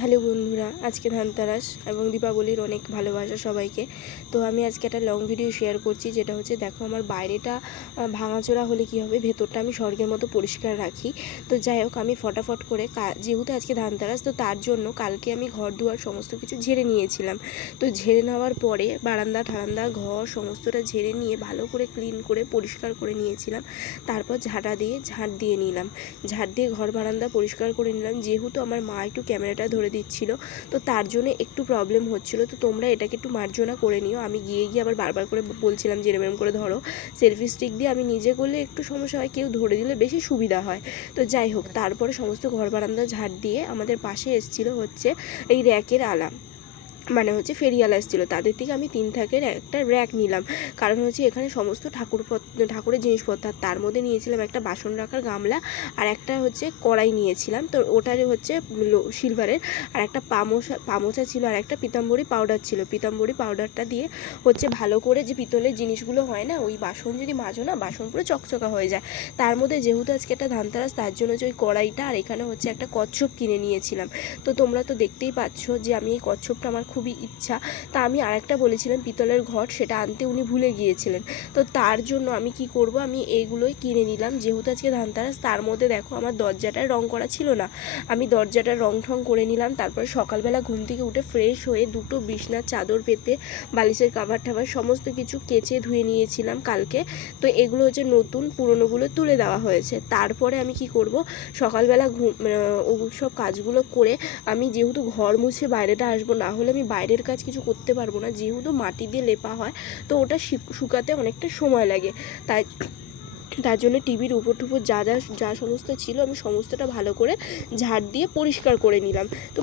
Hello বন্ধুরা, আজকে ধানতেরাস এবং দীপাবলির অনেক ভালোবাসা সবাইকে। তো আমি আজকে একটা লং ভিডিও শেয়ার করছি, যেটা হচ্ছে দেখো আমার বাইরেটা ভাঙাচোরা হলে কী হবে, ভেতরটা আমি স্বর্গের মতো পরিষ্কার রাখি। তো যাই হোক, আমি ফটাফট করে যেহেতু আজকে ধানতেরাস, তো তার জন্য কালকে আমি ঘর দুয়ার সমস্ত কিছু ঝেড়ে নিয়েছিলাম। তো ঝেড়ে নেওয়ার পরে বারান্দা ঠারান্দা ঘর সমস্তটা ঝেড়ে নিয়ে ভালো করে ক্লিন করে পরিষ্কার করে নিয়েছিলাম। তারপর ঝাঁট দিয়ে নিলাম, ঝাঁট দিয়ে ঘর বারান্দা পরিষ্কার করে নিলাম। যেহেতু আমার মা একটু ক্যামেরাটা ধরে দিচ্ছিল, তো তার জন্য একটু প্রবলেম হচ্ছিল। তো তোমরা এটাকে একটু মার্জনা করে নিও। আমি গিয়ে আবার বারবার করে বলছিলাম যে এরম করে ধরো। সেলফি স্টিক দিয়ে আমি নিজে করলে একটু সমস্যা হয়, কেউ ধরে দিলে বেশি সুবিধা হয়। তো যাই হোক, তারপরে সমস্ত ঘর বারান্দা ঝাঁট দিয়ে আমাদের পাশে এসেছিলো হচ্ছে এই র্যাকের আলা, মানে হচ্ছে ফেরিওয়ালা এসেছিলো, তাদের থেকে আমি 3 থাকের একটা র্যাক নিলাম। কারণ হচ্ছে এখানে সমস্ত ঠাকুরের জিনিসপত্র, আর তার মধ্যে নিয়েছিলাম একটা বাসন রাখার গামলা, আর একটা হচ্ছে কড়াই নিয়েছিলাম। তো ওটার হচ্ছে সিলভারের, আর একটা পামোচা ছিল, আর একটা পিতাম্বরী পাউডার ছিল। পিতাম্বরী পাউডারটা দিয়ে হচ্ছে ভালো করে, যে পিতলের জিনিসগুলো হয় না, ওই বাসন যদি মাজো না, বাসন পুরো চকচকা হয়ে যায়। তার মধ্যে যেহেতু আজকে একটা ধানতেরাস, তার জন্য যে ওই কড়াইটা, আর এখানে হচ্ছে একটা কচ্ছপ কিনে নিয়েছিলাম। তো তোমরা তো দেখতেই পাচ্ছ যে আমি এই কচ্ছপটা আমার খুবই ইচ্ছা। তা আমি আরেকটা বলেছিলাম পিতলের ঘট, সেটা আনতে উনি ভুলে গিয়েছিলেন। তো তার জন্য আমি কি করব, আমি এইগুলোই কিনে নিলাম। যেহেতু আজকে ধানতেরাস, তার মধ্যে দেখো আমার দরজাটায় রং করা ছিল না, আমি দরজাটার রং ঠং করে নিলাম। তারপরে সকালবেলা ঘুম থেকে উঠে ফ্রেশ হয়ে দুটো বিছনার চাদর পেতে, বালিশের কাভার টাভার সমস্ত কিছু কেচে ধুয়ে নিয়েছিলাম কালকে। তো এগুলো হচ্ছে নতুন, পুরনোগুলো তুলে দেওয়া হয়েছে। তারপরে আমি কি করব, সকালবেলা সব কাজগুলো করে আমি যেহেতু ঘর মুছে বাইরেটা আসবো, না হলে আমি বাইরের কাজ কিছু করতে পারবো না। যেহেতু মাটি দিয়ে লেপা হয়, তো ওটা শুকাতে অনেকটা সময় লাগে। তার জন্য টিভির উপর টুপর যা সমস্ত ছিল, আমি সমস্তটা ভালো করে ঝাড় দিয়ে পরিষ্কার করে নিলাম। তো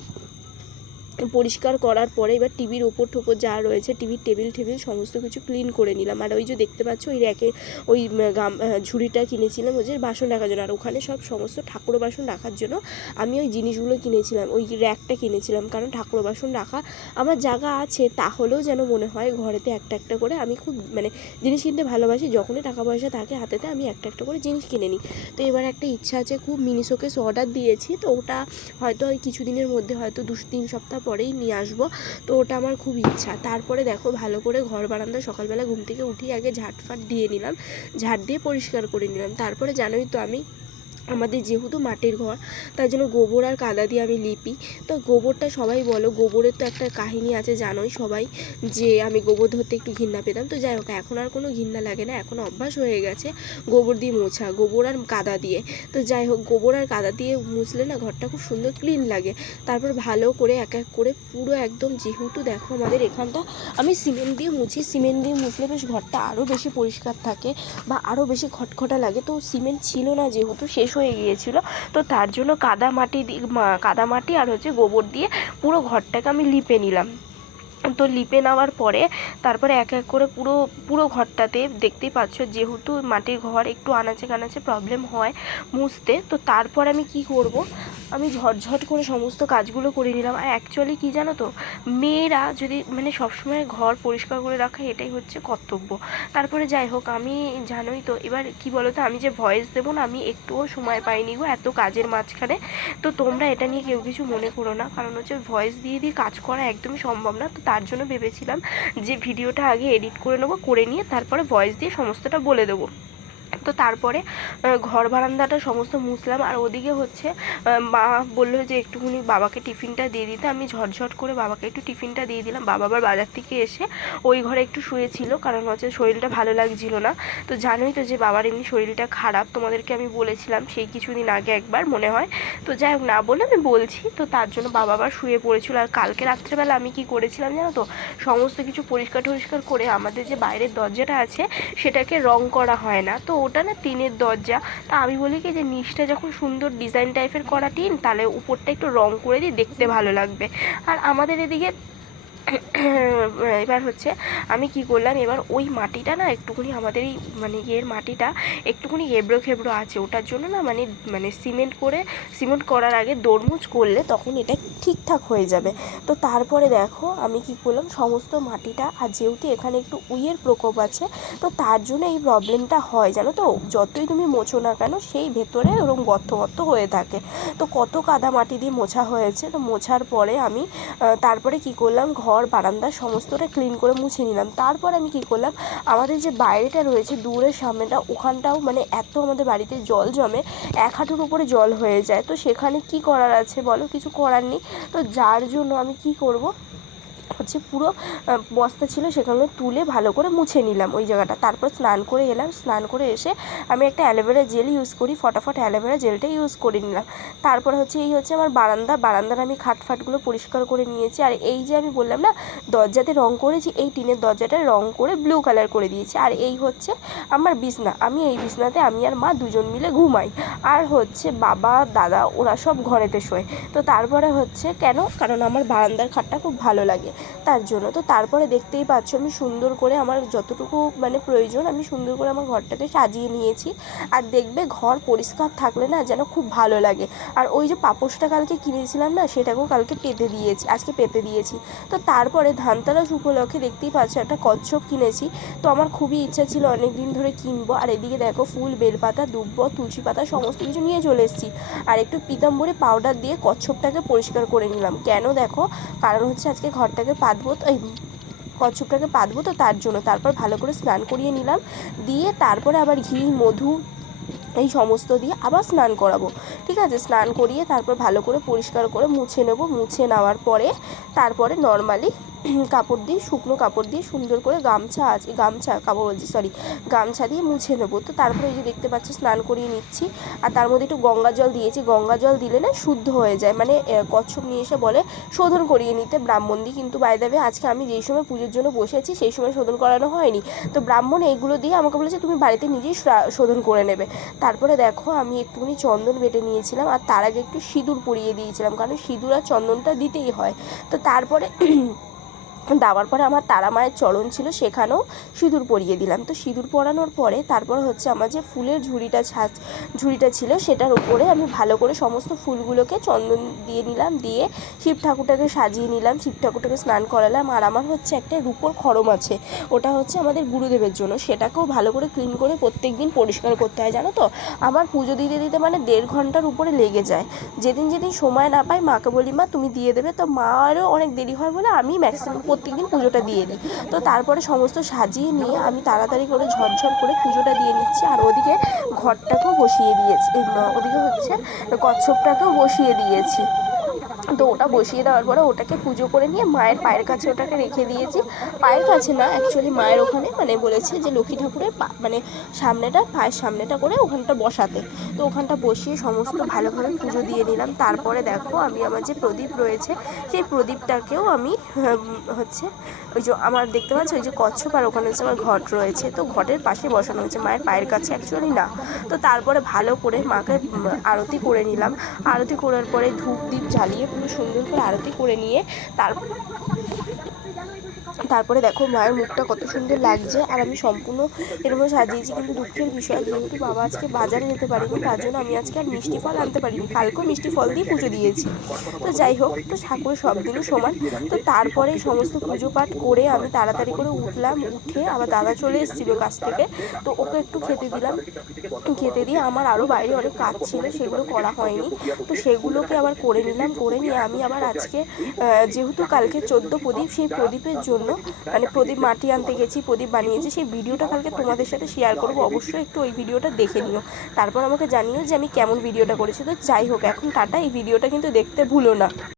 পরিষ্কার করার পরে এবার টিভির ওপর ঠোপর যা রয়েছে, টিভির টেবিল সমস্ত কিছু ক্লিন করে নিলাম। আর ওই যে দেখতে পাচ্ছ ওই র্যাকে ওই ঝুড়িটা কিনেছিলাম ওই যে বাসন রাখার জন্য, আর ওখানে সমস্ত ঠাকুর বাসন রাখার জন্য আমি ওই জিনিসগুলো কিনেছিলাম, ওই র্যাকটা কিনেছিলাম। কারণ ঠাকুর বাসন রাখা আমার জায়গা আছে, তাহলেও যেন মনে হয় ঘরেতে একটা একটা করে, আমি খুব জিনিস কিনতে ভালোবাসি। যখনই টাকা পয়সা থাকে হাতেতে, আমি একটা একটা করে জিনিস কিনে নিই। তো এবার একটা ইচ্ছা আছে, খুব মিনি শোকেস অর্ডার দিয়েছি। তো ওটা হয়তো ওই কিছুদিনের মধ্যে, হয়তো 2-3 সপ্তাহ পরেই নিয়ে আসবো। তো ওটা আমার খুব ইচ্ছা। তারপরে দেখো ভালো করে ঘর বারান্দা সকালবেলা ঘুম থেকে উঠি আগে ঝাঁটফাট দিয়ে নিলাম, ঝাঁট দিয়ে পরিষ্কার করে নিলাম। তারপরে জানোই তো আমাদের যেহেতু মাটির ঘর, তার জন্য গোবর আর কাদা দিয়ে আমি লিপি। তো গোবরটা সবাই বলো, গোবরের তো একটা কাহিনী আছে জানোই সবাই, যে আমি গোবর ধরতে একটু ঘৃণা পেতাম। তো যাই হোক, এখন আর কোনো ঘৃণা লাগে না, এখন অভ্যাস হয়ে গেছে গোবর দিয়ে মোছা, গোবর আর কাদা দিয়ে। তো যাই হোক, গোবর আর কাদা দিয়ে মুছলে না ঘরটা খুব সুন্দর ক্লিন লাগে। তারপর ভালো করে এক এক করে পুরো একদম, যেহেতু দেখো আমাদের এখানটা আমি সিমেন্ট দিয়ে মুছি, সিমেন্ট দিয়ে মুছলে বেশ ঘরটা আরও বেশি পরিষ্কার থাকে বা আরও বেশি খটখটা লাগে। তো সিমেন্ট ছিল না, যেহেতু শেষ হয়ে গিয়েছিল, তো তার জন্য কাদা মাটি আর হচ্ছে গোবর দিয়ে পুরো ঘরটাকে আমি লিপে নিলাম। তো লিপে নেওয়ার পরে তারপরে এক এক করে পুরো ঘরটাতে দেখতেই পাচ্ছ, যেহেতু মাটির ঘর একটু আনাচে কানাচে প্রবলেম হয় মুছতে। তো তারপর আমি কি করব, আমি ঝটঝট করে সমস্ত কাজগুলো করে নিলাম। আর অ্যাকচুয়ালি কী জানো তো, মেয়েরা যদি সবসময় ঘর পরিষ্কার করে রাখা, এটাই হচ্ছে কর্তব্য। তারপরে যাই হোক, আমি জানোই তো, এবার কি বলো তো, আমি যে ভয়েস দেবো না, আমি একটুও সময় পাইনি গো এত কাজের মাঝখানে। তো তোমরা এটা নিয়ে কেউ কিছু মনে করো না, কারণ হচ্ছে ভয়েস দিয়ে কাজ করা একদমই সম্ভব না। তো তার জন্য ভেবেছিলাম যে ভিডিওটা আগে এডিট করে নেবো, করে নিয়ে তারপরে ভয়েস দিয়ে সমস্তটা বলে দেবো। তো তারপরে ঘর বারান্দাটা সমস্ত মুছলাম। আর ওদিকে হচ্ছে মা বললো যে একটুখানি বাবাকে টিফিনটা দিয়ে দিতে, আমি ঝটঝট করে বাবাকে একটু টিফিনটা দিয়ে দিলাম। বাবা আবার বাজার থেকে এসে ওই ঘরে একটু শুয়েছিল, কারণ হচ্ছে শরীরটা ভালো লাগছিল না। তো জানোই তো যে বাবার এমনি শরীরটা খারাপ, তোমাদেরকে আমি বলেছিলাম সেই কিছুদিন আগে একবার মনে হয়। তো যাই হোক, না বলে আমি বলছি। তো তার জন্য বাবা আবার শুয়ে পড়েছিল। আর কালকে রাত্রেবেলা আমি কি করেছিলাম জানো তো, সমস্ত কিছু পরিষ্কার টরিষ্কার করে, আমাদের যে বাইরের দরজাটা আছে সেটাকে রং করা হয় না, তো ওটা না টিনের দরজা। তা আমি বলি কি, যে নিচটা যখন সুন্দর ডিজাইন টাইপের করা টিন, তাহলে উপরটা একটু রং করে দিই, দেখতে ভালো লাগবে। আর আমাদের এদিকে এবার হচ্ছে আমি কি করলাম, এবার ওই মাটিটা না একটুখানি আমাদের এই মানে ইয়ের মাটিটা একটুখানি হেবড়ো খেবড়ো আছে, ওটার জন্য না মানে সিমেন্ট করার আগে দোড়মুচ করলে তখন এটা ঠিকঠাক হয়ে যাবে। তো তারপরে দেখো আমি কি করলাম, সমস্ত মাটিটা, আর যেহেতু এখানে একটু উইয়ের প্রকোপ আছে তো তার জন্য এই প্রবলেমটা হয়, জানো তো, যতই তুমি মোছো না কেন সেই ভেতরে ওরকম গর্ত গর্ত হয়ে থাকে। তো কত কাদা মাটি দিয়ে মোছা হয়েছে, তো মোছার পরে আমি তারপরে কি করলাম, ঘর বারান্দা সমস্তটা ক্লিন করে মুছে নিলাম। তারপর আমি কি করলাম, আমাদের যে বাইরেটা রয়েছে দূরের সামনেটা, ওখানটাও মানে এত আমাদের বাড়িতে জল জমে, 1 হাঁটুর উপরে জল হয়ে যায়। তো সেখানে কি করার আছে বলো, কিছু করার নেই। তো যার জন্য আমি কি করব, হচ্ছে পুরো বস্তা ছিল সেখানে তুলে ভালো করে মুছে নিলাম ওই জায়গাটা। তারপর স্নান করে এলাম, স্নান করে এসে আমি একটা অ্যালোভেরা জেল ইউজ করি, ফটাফট অ্যালোভেরা জেলটা ইউজ করে নিলাম। তারপর হচ্ছে এই হচ্ছে আমার বারান্দার আমি খাটফাটগুলো পরিষ্কার করে নিয়েছি। আর এই যে আমি বললাম না দরজাতে রং করেছি, এই টিনের দরজাটা রং করে ব্লু কালার করে দিয়েছি। আর এই হচ্ছে আমার বিছনা, আমি এই বিছনাতে আমি আর মা দুজন মিলে ঘুমাই। আর হচ্ছে বাবা দাদা ওরা সব ঘরেতে শোয়। তো তারপরে হচ্ছে কেন, কারণ আমার বারান্দার খাটটা খুব ভালো লাগে তার জন্য। তো তারপরে দেখতেই পাচ্ছ আমি সুন্দর করে আমার যতটুকু মানে প্রয়োজন আমি সুন্দর করে আমার ঘরটাকে সাজিয়ে নিয়েছি। আর দেখবে ঘর পরিষ্কার থাকলে না যেন খুব ভালো লাগে। আর ওই যে পাপোশটা কালকে কিনেছিলাম না, সেটাকেও কালকে আজকে পেতে দিয়েছি। তো তারপরে ধানতেরাস উপলক্ষে দেখতেই পাচ্ছ একটা কচ্ছপ কিনেছি। তো আমার খুবই ইচ্ছা ছিল অনেক দিন ধরে কিনবো। আর এদিকে দেখো ফুল, বেলপাতা, দুব্ব, তুলসী পাতা সমস্ত কিছু নিয়ে চলে এসেছি। আর একটু পিতাম্বরী পাউডার দিয়ে কচ্ছপটাকে পরিষ্কার করে নিলাম। কেন দেখো, কারণ হচ্ছে আজকে ঘরটাকে পাতবো, তো এই কচ্ছপটাকে পাতবো, তো তার জন্য। তারপর ভালো করে স্নান করিয়ে নিলাম, দিয়ে তারপরে আবার ঘি, মধু এই সমস্ত দিয়ে আবার স্নান করাবো। ঠিক আছে, স্নান করিয়ে তারপর ভালো করে পরিষ্কার করে মুছে নেব। মুছে নেওয়ার পরে তারপরে নর্মালি কাপড় দিয়ে, শুকনো কাপড় দিয়ে সুন্দর করে গামছা দিয়ে মুছে নেবো। তো তারপরে এই যে দেখতে পাচ্ছ স্নান করিয়ে নিচ্ছি। আর তার মধ্যে একটু গঙ্গা জল দিয়েছি, গঙ্গা জল দিলে না শুদ্ধ হয়ে যায়, মানে কচ্ছপ নিয়ে এসে বলে শোধন করিয়ে নিতে ব্রাহ্মণ দিয়ে, কিন্তু বাই দ্য ওয়ে আজকে আমি যেই সময় পুজোর জন্য বসেছি সেই সময় শোধন করানো হয়নি। তো ব্রাহ্মণ এইগুলো দিয়ে আমাকে বলেছে তুমি বাড়িতে নিজেই শোধন করে নেবে। তারপরে দেখো আমি একটুখানি চন্দন বেটে নিয়েছিলাম, আর তার আগে একটু সিঁদুর পরিয়ে দিয়েছিলাম, কারণ সিঁদুর আর চন্দনটা দিতেই হয়। তো তারপরে দেওয়ার পরে আমার তারা মায়ের চরণ ছিল, সেখানেও সিঁদুর পরিয়ে দিলাম। তো সিঁদুর পরানোর পরে তারপর হচ্ছে আমার যে ফুলের ঝুড়িটা ছিল সেটার উপরে আমি ভালো করে সমস্ত ফুলগুলোকে চন্দন দিয়ে নিলাম, দিয়ে শিব ঠাকুরটাকে সাজিয়ে নিলাম, শিব ঠাকুরটাকে স্নান করালাম। আর আমার হচ্ছে একটা রূপোর খড়ম আছে, ওটা হচ্ছে আমাদের গুরুদেবের জন্য, সেটাকেও ভালো করে ক্লিন করে প্রত্যেক দিন পরিষ্কার করতে হয়। জানো তো, আমার পুজো দিতে দিতে মানে 1.5 ঘন্টার উপরে লেগে যায়। যেদিন সময় না পাই মাকে বলি মা তুমি দিয়ে দেবে, তো মারও অনেক দেরি হয় বলে আমি ম্যাক্সিমাম প্রত্যেকদিন পুজোটা দিয়ে দিই। তো তারপরে সমস্ত সাজিয়ে নিয়ে আমি তাড়াতাড়ি করে ঝরঝর করে পুজোটা দিয়ে নিচ্ছি। আর ওদিকে ঘরটাকেও বসিয়ে দিয়েছি, ওদিকে হচ্ছে কচ্ছপটাকেও বসিয়ে দিয়েছি। তো ওটা বসিয়ে দেওয়ার পরে ওটাকে পুজো করে নিয়ে মায়ের পায়ের কাছে ওটাকে রেখে দিয়েছি। পায়ের কাছে না, অ্যাকচুয়ালি মায়ের ওখানে মানে বলেছে যে লক্ষ্মী ঠাকুরের মানে পায়ের সামনেটা করে ওখানটা বসাতে। তো ওখানটা বসিয়ে সমস্ত ভালোভাবে পুজো দিয়ে নিলাম। তারপরে দেখো আমি আমার যে প্রদীপ রয়েছে সেই প্রদীপটাকেও আমি হচ্ছে ওই যে আমার দেখতে পাচ্ছি ওই যে কচ্ছপ, আর ওখানে হচ্ছে আমার ঘট রয়েছে, তো ঘটের পাশে বসানো হয়েছে, মায়ের পায়ের কাছে অ্যাকচুয়ালি না। তো তারপরে ভালো করে মাকে আরতি করে নিলাম। আরতি করার পরে ধূপ দ্বীপ জ্বালিয়ে পুরো সুন্দর করে আরতি করে নিয়ে তারপরে দেখো মায়ের মুখটা কত সুন্দর লাগছে। আর আমি সম্পূর্ণ এরকম সাজিয়েছি, কিন্তু দুঃখের বিষয় যেহেতু বাবা আজকে বাজারে যেতে পারিনি, তার জন্য আমি আজকে আর মিষ্টি ফল আনতে পারিনি, কালকেও মিষ্টি ফল দিয়ে পুজো দিয়েছি। তো যাই হোক, তো ঠাকুরের সব দিনই সমান। তো তারপরে সমস্ত পুজো পাঠ করে আমি তাড়াতাড়ি করে উঠলাম, উঠে আবার দাদা চলে এসেছিলো কাছ থেকে, তো ওকে একটু খেতে দিলাম। খেতে দিয়ে আমার আরও বাইরে অনেক কাজ ছিল, সেগুলো করা হয়নি, তো সেগুলোকে আবার করে নিলাম। করে নিয়ে আমি আবার আজকে যেহেতু কালকে 14 প্রদীপ, সেই প্রদীপের জন্য মানে প্রদীপ মাটি আনতে গেছি, প্রদীপ বানিয়েছি, সেই ভিডিওটা কালকে তোমাদের সাথে শেয়ার করবো, অবশ্যই একটু ওই ভিডিওটা দেখে নিও। তারপর আমাকে জানিও যে আমি কেমন ভিডিওটা করেছি। তো যাই হোক, এখন টাটা, এই ভিডিওটা কিন্তু দেখতে ভুলো না।